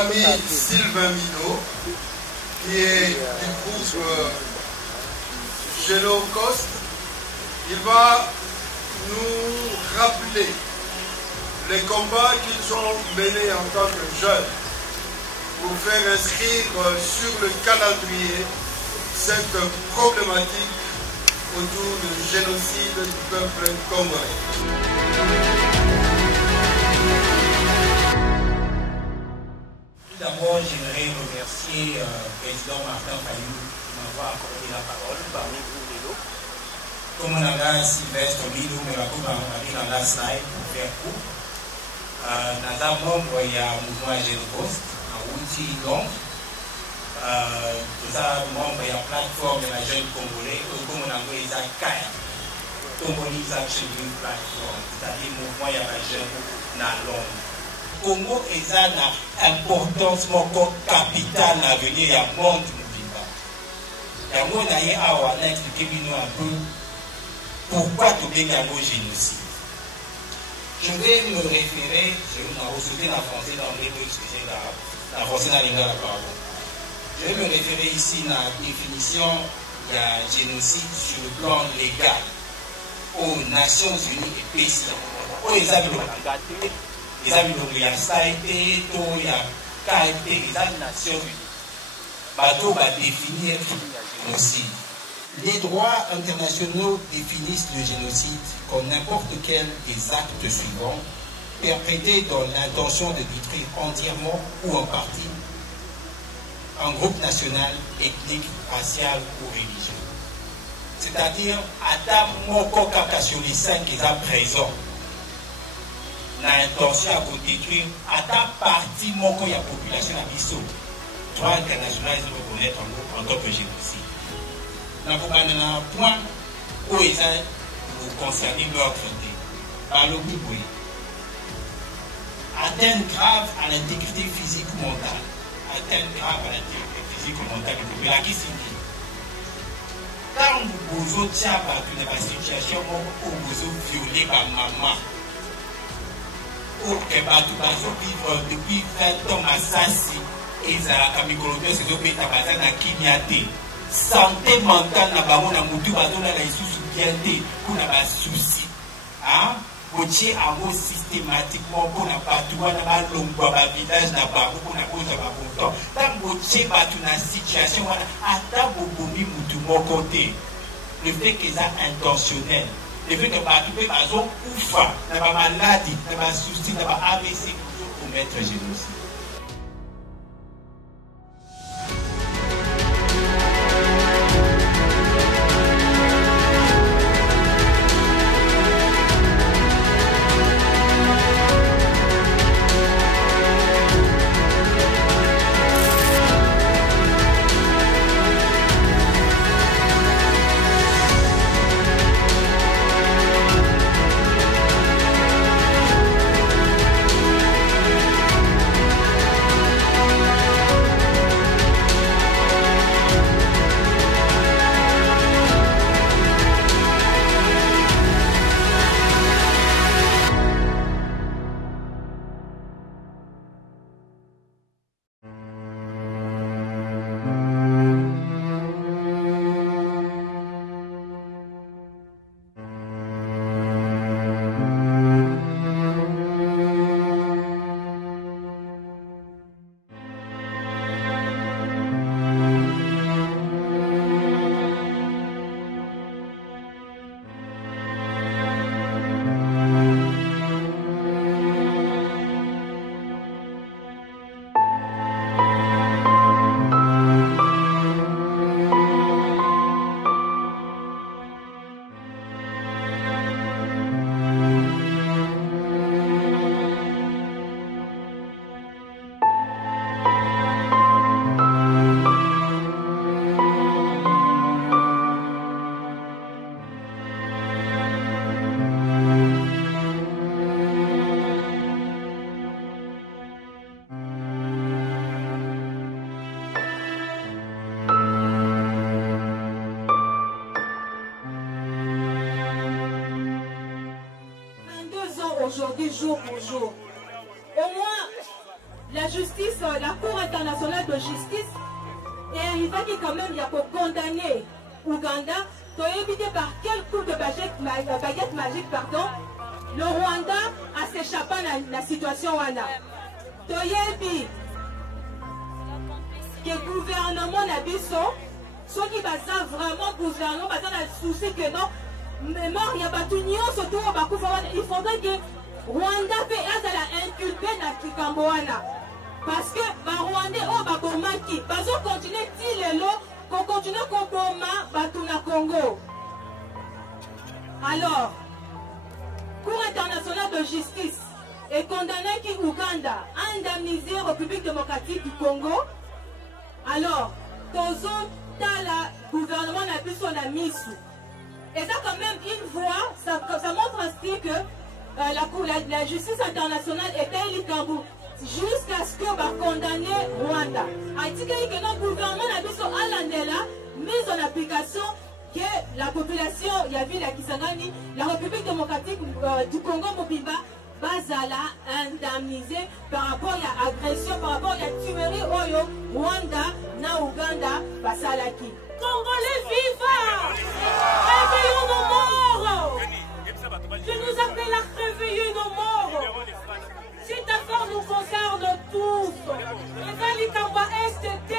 l'ami Sylvain Minot, qui est du groupe Génocoste. Il va nous rappeler les combats qu'ils ont menés en tant que jeunes pour faire inscrire sur le calendrier cette problématique autour du génocide du peuple congolais. Tout d'abord, j'aimerais remercier le président Martin Fayou de m'avoir accordé la parole parmi vous, Milo. Comme on a Sylvestre Milo, mais la coupe dans la slide pour faire court. Dans un membre, il y a un mouvement Génocoste, un outil long. Tout ça, membre, il y a une plateforme de la jeune Congolais, comme on a dit, il y a CAI, Congolese Action Youth Platform, c'est-à-dire le mouvement, il y a la jeune dans l'ombre. Congo est une importance capitale à venir, il y a un monde vivant. Il y a un monde à expliquer un peu pourquoi tout le monde génocide. Je vais me référer, je vais me ressortir en français dans les mots expliqués en français dans les pardon. Je vais me référer ici à la définition de génocide sur le plan légal aux Nations Unies et pays. Aux États-Unis. Les amis, il y a SAIT, il y a KIT, les Nations Unies. Bateau va définir le génocide. Les droits internationaux définissent le génocide comme n'importe quel des actes suivants perpétrés dans l'intention de détruire entièrement ou en partie un groupe national, ethnique, racial ou religieux. C'est-à-dire, à ta moko kaka sur les 5 qui sont présents. L'intention à détruire à ta partie moko ya population à biso. Droit international ils reconnaître en tant que génocide. Dans un point où ils ont concerné leur traité. Par le oui. Atteinte grave à l'intégrité physique ou mentale. Atteinte grave à l'intégrité physique ou mentale de la population qui signifie. Quand vous avez une situation où vous avez violé par maman, pour que vous vivre depuis 20 ans à Sassi et à Kamikoloto, c'est ce que vous avez à Kinyate. Santé mentale na bango na mutu bazona la isusu bienté pour na ba souci. Hein? Botier amo systématiquement pour na patouwa na ba longwa ba village na bango pour na cause ba content. Tant botier ba na situation wana ata bobomi mutu moko te. Le fait que ça intentionnel. Le fait que bato pe bazo kufa na ba maladie, na ba souci, na ba AVC pour commettre génocide. aujourd'hui jour pour jour. Au moins, la justice, la Cour internationale de justice est arrivée quand même, il y a pour condamner Ouganda, pour éviter par quel coup de baguette magique, pardon, le Rwanda a s'échappé dans la situation wana. Toyebi que le gouvernement n'a biso, ceux qui basent vraiment gouvernement basent dans le souci que non, mais mort il y a pas tout surtout il faudrait que Rwanda fait la inculper dans Kikambo wana. Parce que les Rwandais ont babomaki, ils continuer tilelo, qu'on continue qu'on boma batuna Congo. Alors, Cour internationale de justice est condamné qui Ouganda a indemnisé la République démocratique du Congo. Alors, Tozo Tala gouvernement n'a plus son ami. Et ça quand même une voix, ça montre ainsi que la justice internationale est un Likambou. Jusqu'à ce qu'on va condamner Rwanda. A dit que notre gouvernement a mis mise en application que la population, il y avait la Kisangani, la République démocratique du Congo Mobimba, Bazala indemnisé par rapport à l'agression, par rapport à la tuerie Oyo, Rwanda, na Ouganda, Basalaki. Congolais vivants! Réveillons nos morts! Je nous appelle à réveiller nos morts! Cette affaire nous concerne tous. Les Alikamba STT,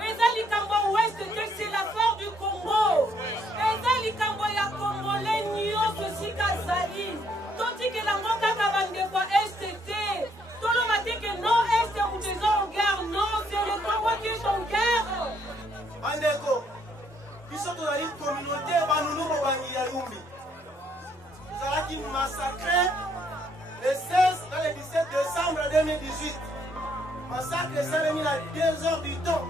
les Alikamba Ouest, c'est l'affaire du Congo. Les Alikamba ya Congolais Nyon, ceci Kazali. Tandis que la Moka Kabande kwa STT. Tout le matin que non, Est ou des en guerre. Non, c'est le Congo qui est en guerre. Bandeko, ils sont dans la communauté, Banounou Bobangi Yalumbi. Vous allez massacrer. Le 16 dans le 17 décembre 2018, massacre s'est remis à 2 heures du temps,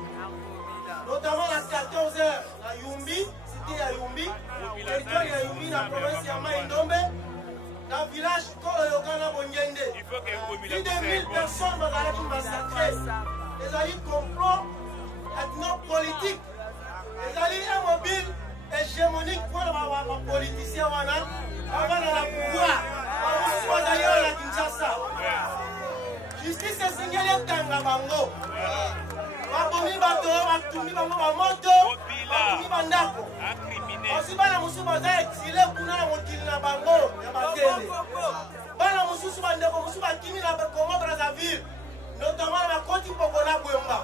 notamment à 14 heures à Yumbi, cité à Yumbi, territoire de Yumbi, dans la province de Maïndombe, dans le village Koloyokana Bonyende. Plus de 1000 personnes vont massacrées. Les alliés complot ethno-politique, les alliés immobiles, hégémoniques pour les politiciens avant la pouvoir. Justice est signalée Tanga Bango. Babomi Bato, Batumi Bango, Bamoto, Batumi Bandako. Aussi, Bana Moussou Baza exilé pour la motile na Bango, Yabatene. Bana Moussou Bandako, Moussou Bakimi na Congo Brazzaville, notamment la Côte Pokola Bouemba.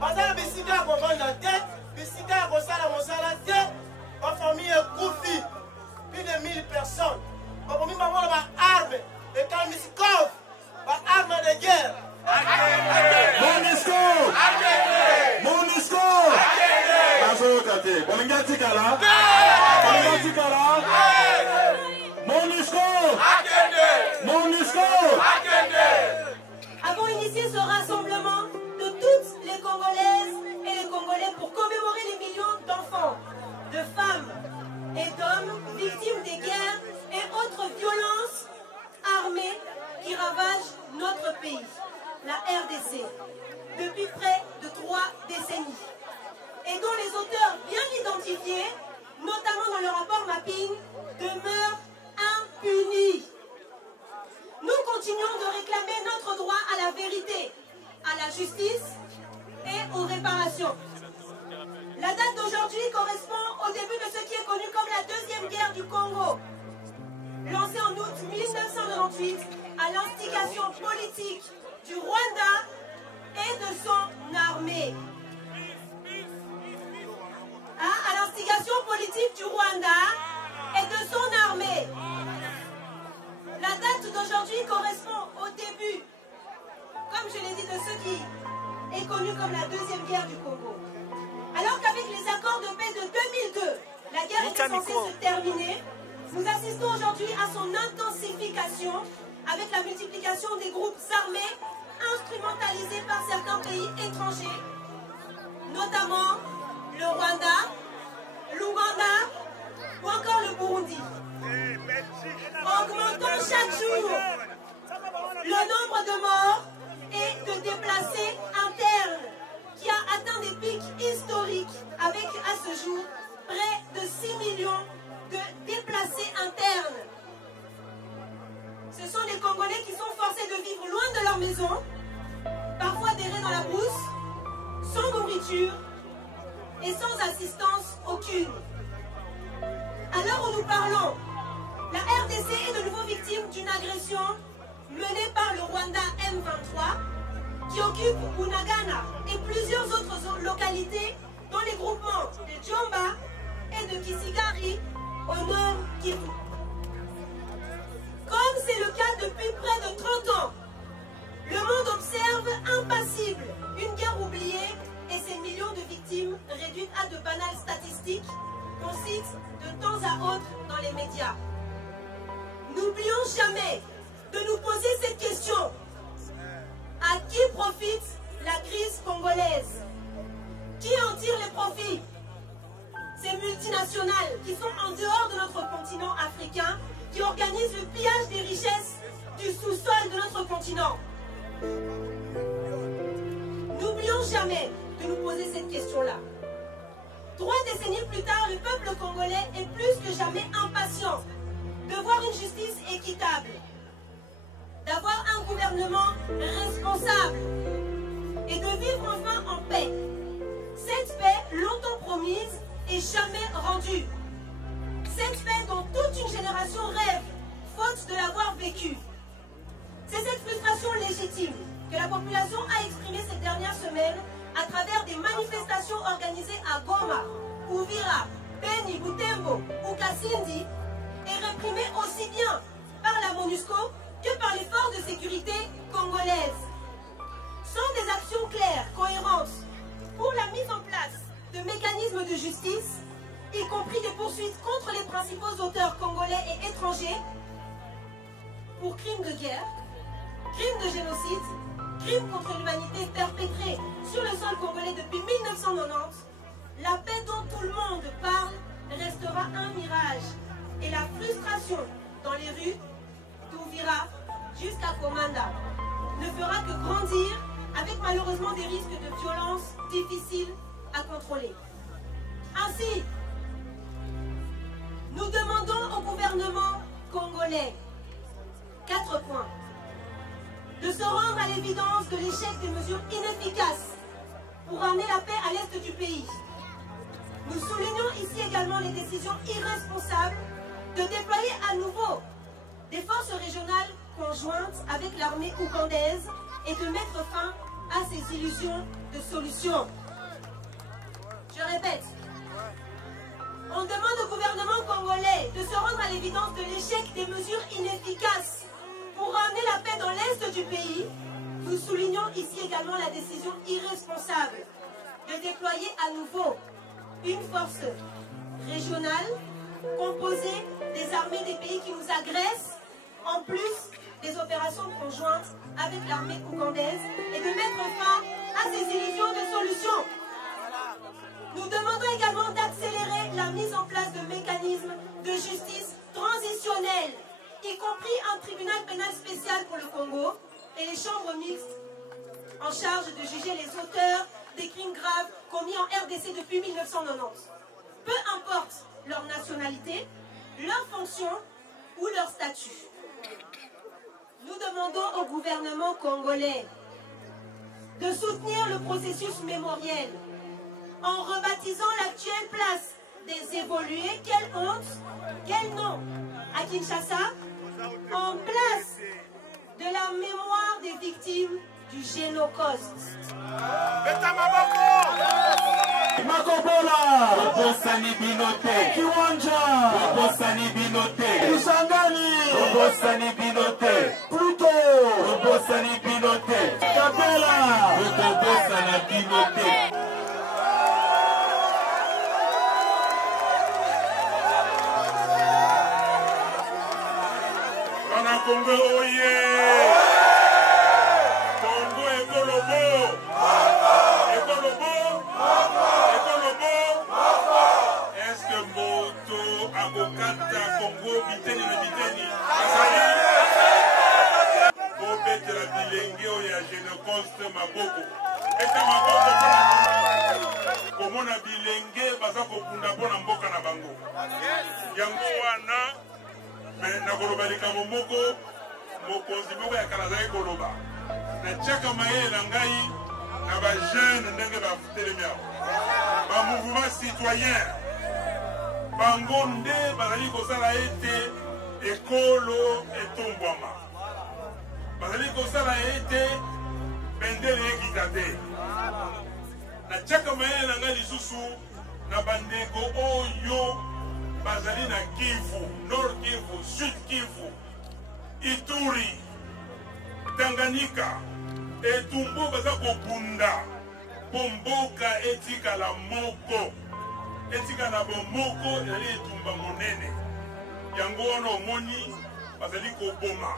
Baza Bissika Bovanda tête, Bissika Bosala Mosala tête, ma famille est Koufi, plus de 1000 personnes. Babomi Bango na armes. Le Kalmiskov, arme de guerre. Monisco! Monisco! Monisco! Avons initié ce rassemblement de toutes les Congolaises et les Congolais pour commémorer les millions d'enfants, de femmes et d'hommes victimes des guerres et autres violences armée qui ravage notre pays, la RDC, depuis près de 3 décennies, et dont les auteurs bien identifiés, notamment dans le rapport mapping, demeurent impunis. Nous continuons de réclamer notre droit à la vérité, à la justice et aux réparations. La date d'aujourd'hui correspond au début de ce qui est connu comme la deuxième guerre du Congo, lancé en août 1998 à l'instigation politique du Rwanda et de son armée. À l'instigation politique du Rwanda et de son armée. La date d'aujourd'hui correspond au début, comme je l'ai dit, de ce qui est connu comme la deuxième guerre du Congo. Alors qu'avec les accords de paix de 2002, la guerre était censée se terminer, nous assistons aujourd'hui à son intensification avec la multiplication des groupes armés instrumentalisés par certains pays étrangers, notamment le Rwanda, l'Ouganda ou encore le Burundi. Augmentant chaque jour le nombre de morts et de déplacés internes qui a atteint des pics historiques avec à ce jour près de 6 millions de déplacés internes. Ce sont les Congolais qui sont forcés de vivre loin de leur maison, nourriture et sans assistance aucune. À l'heure où nous parlons, la RDC est de nouveau victime d'une agression menée par le Rwanda M23 qui occupe Bunagana et plusieurs autres localités dans les groupements de Djomba et de Kisigari au nord Kivu. Comme c'est le cas depuis près de 30 ans, le monde observe impassible une guerre oubliée et ses millions de victimes réduites à de banales statistiques qu'on cite de temps à autre dans les médias. N'oublions jamais de nous poser cette question. À qui profite la crise congolaise? Qui en tire les profits? Ces multinationales qui sont en dehors de notre continent africain, qui organisent le pillage des richesses du sous-sol de notre continent. N'oublions jamais de nous poser cette question-là. 3 décennies plus tard, le peuple congolais est plus que jamais impatient de voir une justice équitable, d'avoir un gouvernement responsable et de vivre enfin en paix. Cette paix, longtemps promise, et jamais rendue. Cette paix dont toute une génération rêve, faute de l'avoir vécue. C'est cette frustration légitime que la population a exprimée ces dernières semaines à travers des manifestations organisées à Goma, Uvira, Beni, Butembo ou Kasindi et réprimées aussi bien par la MONUSCO que par les forces de sécurité congolaises. Sans des actions claires, cohérentes, pour la mise en place de mécanismes de justice, y compris des poursuites contre les principaux auteurs congolais et étrangers pour crimes de guerre, crimes de génocide, crimes contre l'humanité perpétrés sur le sol congolais depuis 1990, la paix dont tout le monde parle restera un mirage et la frustration dans les rues d'Uvira jusqu'à Komanda ne fera que grandir avec malheureusement des risques de violence difficiles à contrôler. Ainsi, nous demandons au gouvernement congolais 4 points. De se rendre à l'évidence de l'échec des mesures inefficaces pour ramener la paix à l'est du pays. Nous soulignons ici également les décisions irresponsables de déployer à nouveau des forces régionales conjointes avec l'armée ougandaise et de mettre fin à ces illusions de solutions. Je répète, on demande au gouvernement congolais de se rendre à l'évidence de l'échec des mesures inefficaces pour ramener la paix dans l'est du pays. Nous soulignons ici également la décision irresponsable de déployer à nouveau une force régionale composée des armées des pays qui nous agressent, en plus des opérations conjointes avec l'armée ougandaise, et de mettre fin à ces illusions de solutions. Nous demandons également d'accélérer la mise en place de mécanismes de justice transitionnelle, y compris un tribunal pénal spécial pour le Congo et les chambres mixtes en charge de juger les auteurs des crimes graves commis en RDC depuis 1990. Peu importe leur nationalité, leur fonction ou leur statut. Nous demandons au gouvernement congolais de soutenir le processus mémoriel en rebaptisant l'actuelle place des évolués, quelle honte, quel nom, à Kinshasa, en place de la mémoire des victimes du Génocauste. Makobola, Bobosani Binote, Kiwanja, Bobosani Binote, Kisangani, Bobosani Binote, Pluto, Bobosani Binote, Kapela, Bobosani Binote. Congo, oye! Congo Ekolobo! Ekolobo! Ekolobo! Est-ce que Moto Abokata Congo biteni na biteni? Asali! Kobete la bilenge oya Génocauste maboko. Eta maboko pona komona bilenge baza kokunda pona mboka na bango. Yango wana nakoloba likambo moko mokonzi moko ya kala azali koloba natiaka mayele na ngai na ba jeune ndenge ba telemia ba mouvement citoyen bango nde bazali kosala ete ekolo etombwama bazali kosala ete bendele ekita te na tiaka mayele na ngai lisusu na bandeko oyo bazali na Kivu, Nord Kivu, Sud Kivu, Ituri, Tanganyika, etumbo baza kobunda bomboka etikala moko etikala bomoko ezali etumba monene yango wana omoni bazali koboma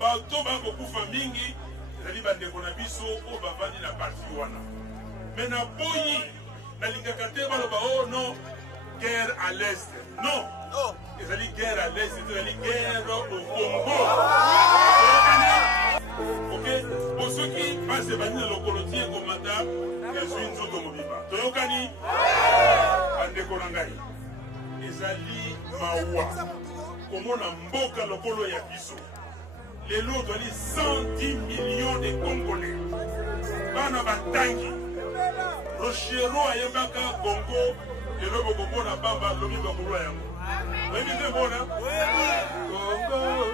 bato bakokufa mingi ezali bandeko na biso oyo bavandi na parti wana me na boyi nalingaka te baloba oh non guerre à l'est non ezali guerre à l'est ezali guerre au Congo ok bosoki base bandi na lokolo tie komata ezwi nzoto mobimba toyokani bandeko na ngai ezali mawa komona mboka lokolo ya biso lelo tozali 110 millions de Congolais bana batangi Rochero ayebaka Congo lelo bokomona bamba lobi bakolwa yango oyebi te mbona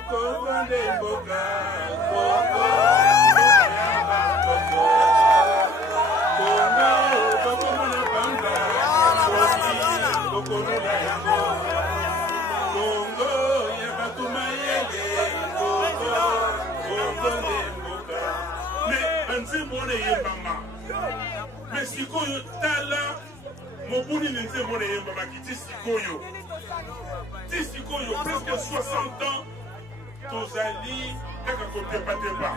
Congo nde mboka Congo bakomona bamba bokonola yango Congo ya bato mayele Congo nde mboka me banzembo wana eyembama me sikoyo tala mobuni ni nzembo na eyembama kiti sikoyo ti sikoyo presque 60 ans tozali kaka kotepatepa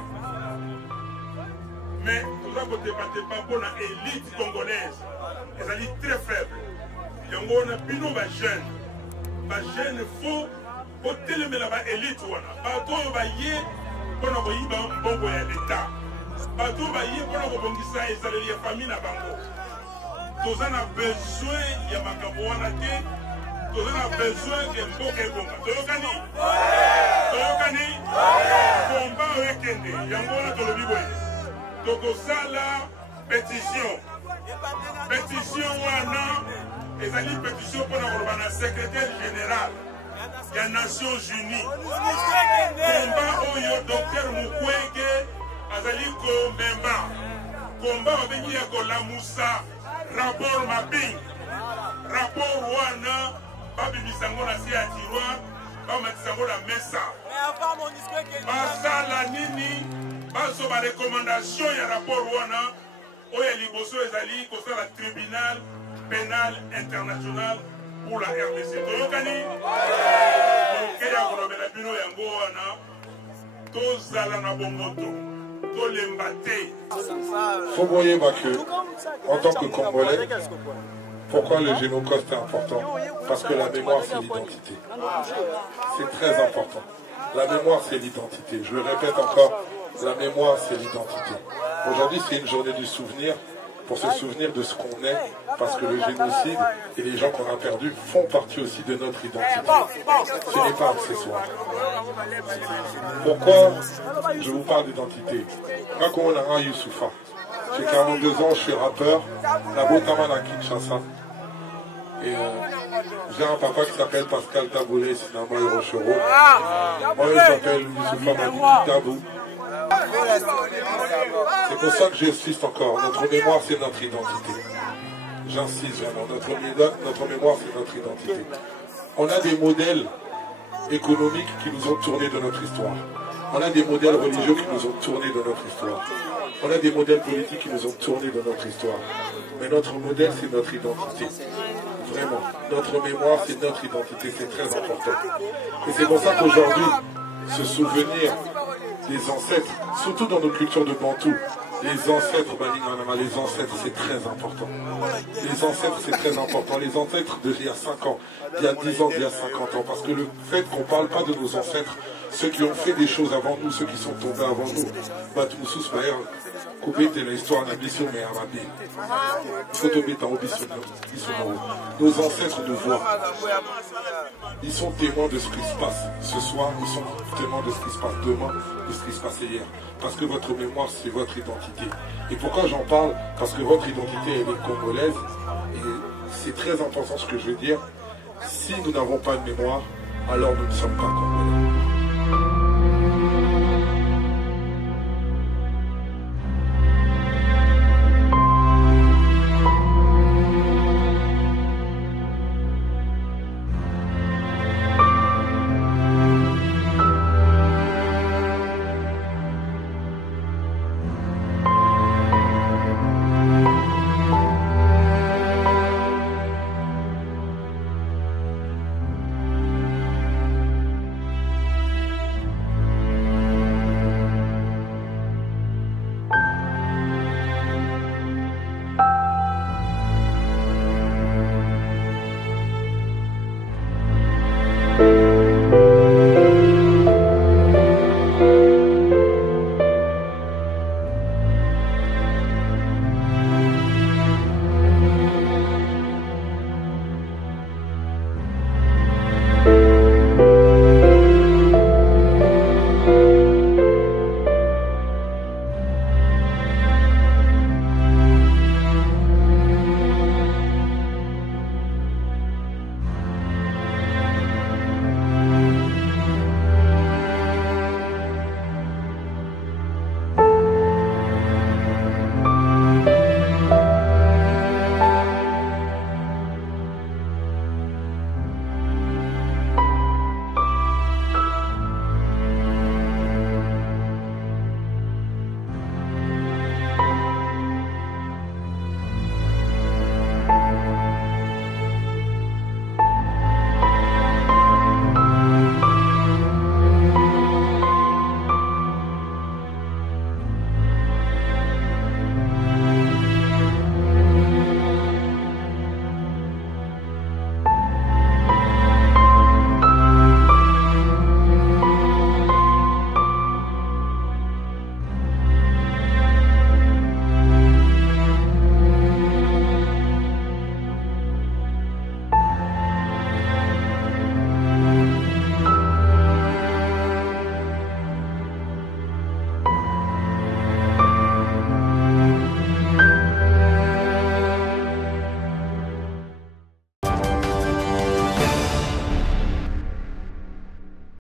mais toza kotepatepa mpona élite congolaise ezali très faible yango wana bino bajeune fo kotelemela baélite wana bato oyo baye mpona koyiba mbongo ya leta bato oyo baye mpona kobongisa ezaleli ya famille na bango toza na besoin ya makambo wana te toza na besoin ya mboka ebonga toyokani komba oyo ekende yango wana tolobi boye tokosala pétition wana ezali pétition mpona koloba na secrétaire général ya Nations Unies komba oyo Dr Mukwege azali komemba komba babengi ya kolamusa rapport mapping rapport wana babimisango na se ya tiroir bamatisango na mesa basala nini bazo barekomandation ya rapport wana oyo liboso ezali kosala tribunal pénal international pour la RDC toyokani oke ya kolobela bino yango wana tozala na bongoto tolemba te. Faut voyez que, en tant que Congolais, pourquoi le génocide est important? Parce que la mémoire, c'est l'identité. C'est très important. La mémoire, c'est l'identité. Je le répète encore, la mémoire, c'est l'identité. Aujourd'hui, c'est une journée du souvenir, pour se souvenir de ce qu'on est, parce que le génocide et les gens qu'on a perdus font partie aussi de notre identité. Ce n'est pas accessoire. Pourquoi je vous parle d'identité? Moi, comme on a un Youssoufa, j'ai 42 ans, je suis rappeur, la Botaman à Kinshasa. Et j'ai un papa qui s'appelle Pascal Taboulé, c'est un moi Rochero. Moi, je m'appelle Youssoufa Madi Tabou. C'est pour ça que j'insiste encore. Notre mémoire, c'est notre identité. J'insiste vraiment. Notre mémoire, c'est notre identité. On a des modèles économiques qui nous ont tourné de notre histoire. On a des modèles religieux qui nous ont tourné de notre histoire. On a des modèles politiques qui nous ont tourné de notre histoire. Mais notre modèle, c'est notre identité. Vraiment. Notre mémoire, c'est notre identité. C'est très important. Et c'est pour ça qu'aujourd'hui, se souvenir des ancêtres, surtout dans nos cultures de Bantou, les ancêtres, les ancêtres, c'est très important. Les ancêtres, c'est très important. Les ancêtres d'il y a 5 ans, d'il y a 10 ans, d'il y a 50 ans. Parce que le fait qu'on ne parle pas de nos ancêtres, ceux qui ont fait des choses avant nous, ceux qui sont tombés avant nous, nos ancêtres nous voient. Ils sont témoins de ce qui se passe ce soir, ils sont témoins de ce qui se passe demain, de ce qui se passe hier. Parce que votre mémoire, c'est votre identité. identité. Et pourquoi j'en parle? Parce que votre identité, elle est congolaise. Et c'est très important ce que je veux dire. Si nous n'avons pas de mémoire, alors nous ne sommes pas congolais.